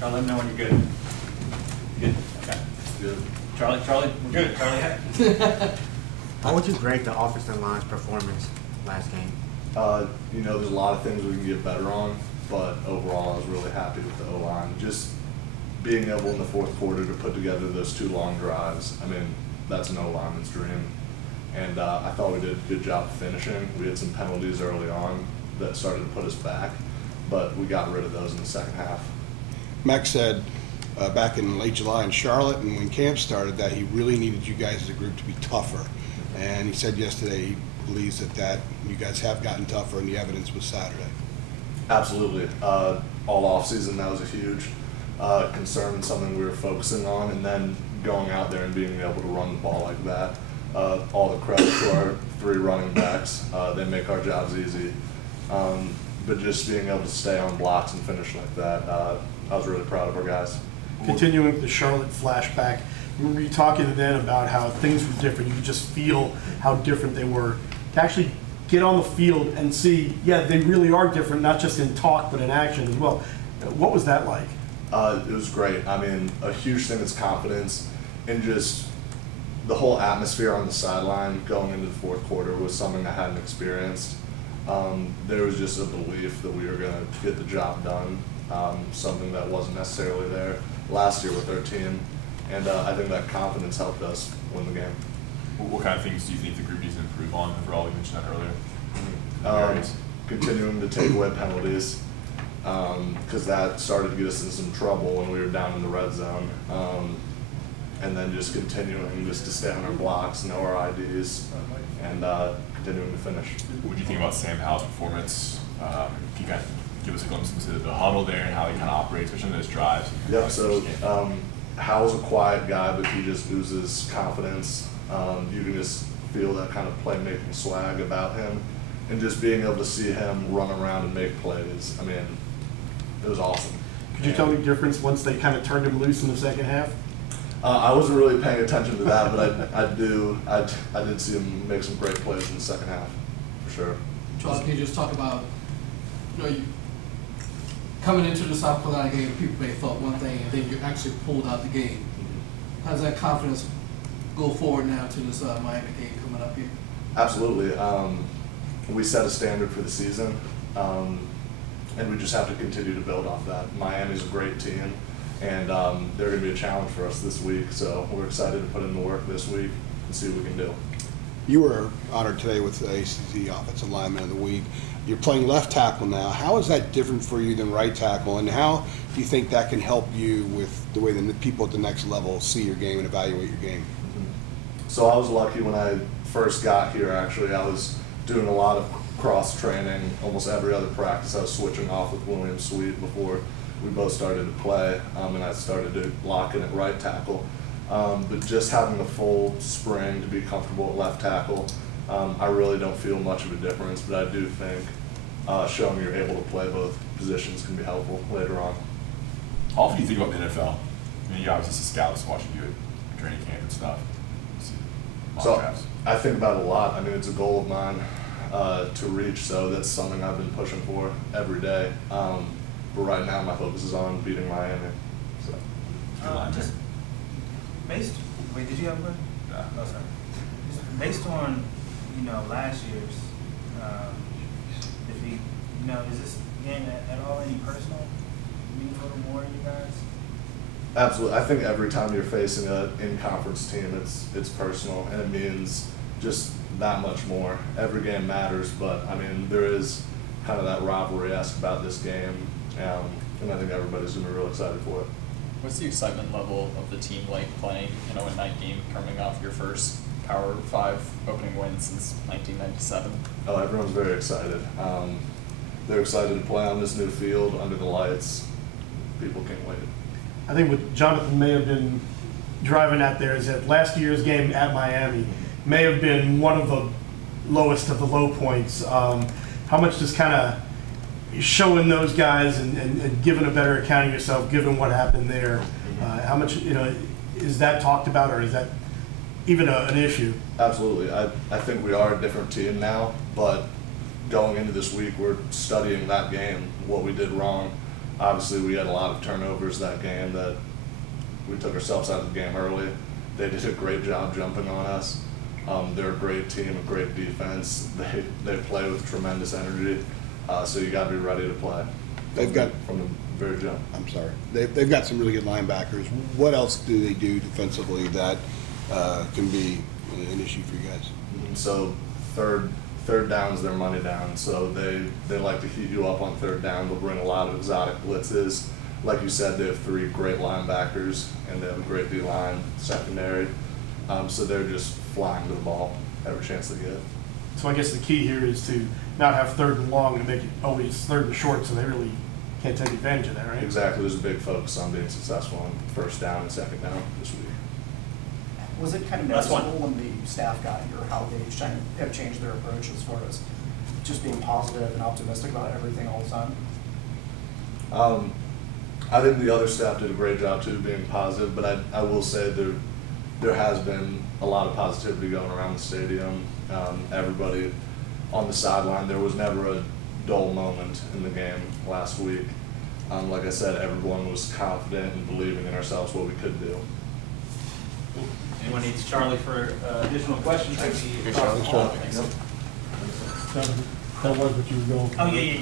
I'll let them know when you're good. Good? Okay. Good. Charlie, we're good. Charlie? How would you grade the offensive line's performance last game? You know, there's a lot of things we can get better on, but overall I was really happy with the O-line. Just being able in the fourth quarter to put together those 2 long drives, I mean, that's an O-lineman's dream. And I thought we did a good job of finishing. We had some penalties early on that started to put us back, but we got rid of those in the second half. Max said back in late July in Charlotte and when camp started that he really needed you guys as a group to be tougher. And he said yesterday he believes that you guys have gotten tougher, and the evidence was Saturday. Absolutely. All off-season, that was a huge concern and something we were focusing on, and then going out there and being able to run the ball like that. All the credit to our 3 running backs. They make our jobs easy. But just being able to stay on blocks and finish like that, I was really proud of our guys. Continuing the Charlotte flashback, remember you talking then about how things were different. You could just feel how different they were. To actually get on the field and see, yeah, they really are different, not just in talk, but in action as well. What was that like? It was great. I mean, a huge thing is confidence, and just the whole atmosphere on the sideline going into the fourth quarter was something I hadn't experienced. There was just a belief that we were going to get the job done, something that wasn't necessarily there last year with our team. And I think that confidence helped us win the game. What kind of things do you think the group needs to improve on overall? You mentioned that earlier. Continuing to take away penalties, because that started to get us in some trouble when we were down in the red zone. And then just continuing just to stay on our blocks, know our IDs, and continuing to finish. What do you think about Sam Howell's performance? Can you kind of give us a glimpse into the huddle there and how he kind of operates, especially in those drives? Yeah, so Howell's a quiet guy, but he just oozes confidence. You can just feel that kind of playmaking swag about him. And just being able to see him run around and make plays, I mean, it was awesome. Could you tell me the difference once they kind of turned him loose in the second half? I wasn't really paying attention to that, but I did see him make some great plays in the second half, for sure. Charles, can you just talk about, you coming into the South Carolina game, people may have thought one thing, and then you actually pulled out the game. How does that confidence go forward now to this Miami game coming up here? Absolutely. We set a standard for the season, and we just have to continue to build off that. Miami's a great team, and they're going to be a challenge for us this week, so we're excited to put in the work this week and see what we can do. You were honored today with the ACC Offensive Lineman of the Week. You're playing left tackle now. How is that different for you than right tackle, and how do you think that can help you with the way the people at the next level see your game and evaluate your game? So I was lucky when I first got here, actually. I was doing a lot of cross-training. Almost every other practice I was switching off with William Sweet before we both started to play, and I started to lock in at right tackle. But just having a full spring to be comfortable at left tackle, I really don't feel much of a difference, but I do think showing you're able to play both positions can be helpful later on. How often do you think about the NFL? I mean, you obviously see scouts watching you at training camp and stuff. So I think about it a lot. I mean, it's a goal of mine to reach, so that's something I've been pushing for every day. But right now, my focus is on beating Miami. So. Just based. Wait, did you have one? No, sorry. Just based on last year's defeat, is this game at all any personal? Mean a little more to you guys? Absolutely. I think every time you're facing an in-conference team, it's personal, and it means just that much more. Every game matters, but I mean, there is kind of that rivalry-esque about this game, and I think everybody's going to be real excited for it. What's the excitement level of the team like playing, a night game coming off your first Power 5 opening win since 1997? Oh, everyone's very excited. They're excited to play on this new field under the lights. People can't wait. I think what Jonathan may have been driving at there is that last year's game at Miami may have been one of the lowest of the low points. How much does kind of showing those guys and giving a better account of yourself, given what happened there, how much is that talked about, or is that even an issue? Absolutely. I think we are a different team now, but going into this week, we're studying that game, what we did wrong, Obviously, we had a lot of turnovers that game that we took ourselves out of the game early. They did a great job jumping on us. They're a great team, a great defense. They play with tremendous energy, so you got to be ready to play. They've got from the very jump. I'm sorry. They've got some really good linebackers. What else do they do defensively that can be an issue for you guys? So third down's their money down. So they like to heat you up on third down. They'll bring a lot of exotic blitzes. Like you said, they have 3 great linebackers and they have a great D-line secondary. So they're just flying to the ball every chance they get. So I guess the key here is to not have third and long and make it always third and short, so they really can't take advantage of that, right? Exactly. There's a big focus on being successful on first down and second down this week. Was it kind of Last one. noticeable when the staff got here how they have changed their approach as far as just being positive and optimistic about everything all the time? I think the other staff did a great job too, being positive. But I will say there has been a lot of positivity going around the stadium. Everybody on the sideline, there was never a dull moment in the game last week. Like I said, everyone was confident and believing in ourselves what we could do. Anyone needs Charlie for additional questions? Thanks, Charlie. That was what you were going for. Oh, yeah.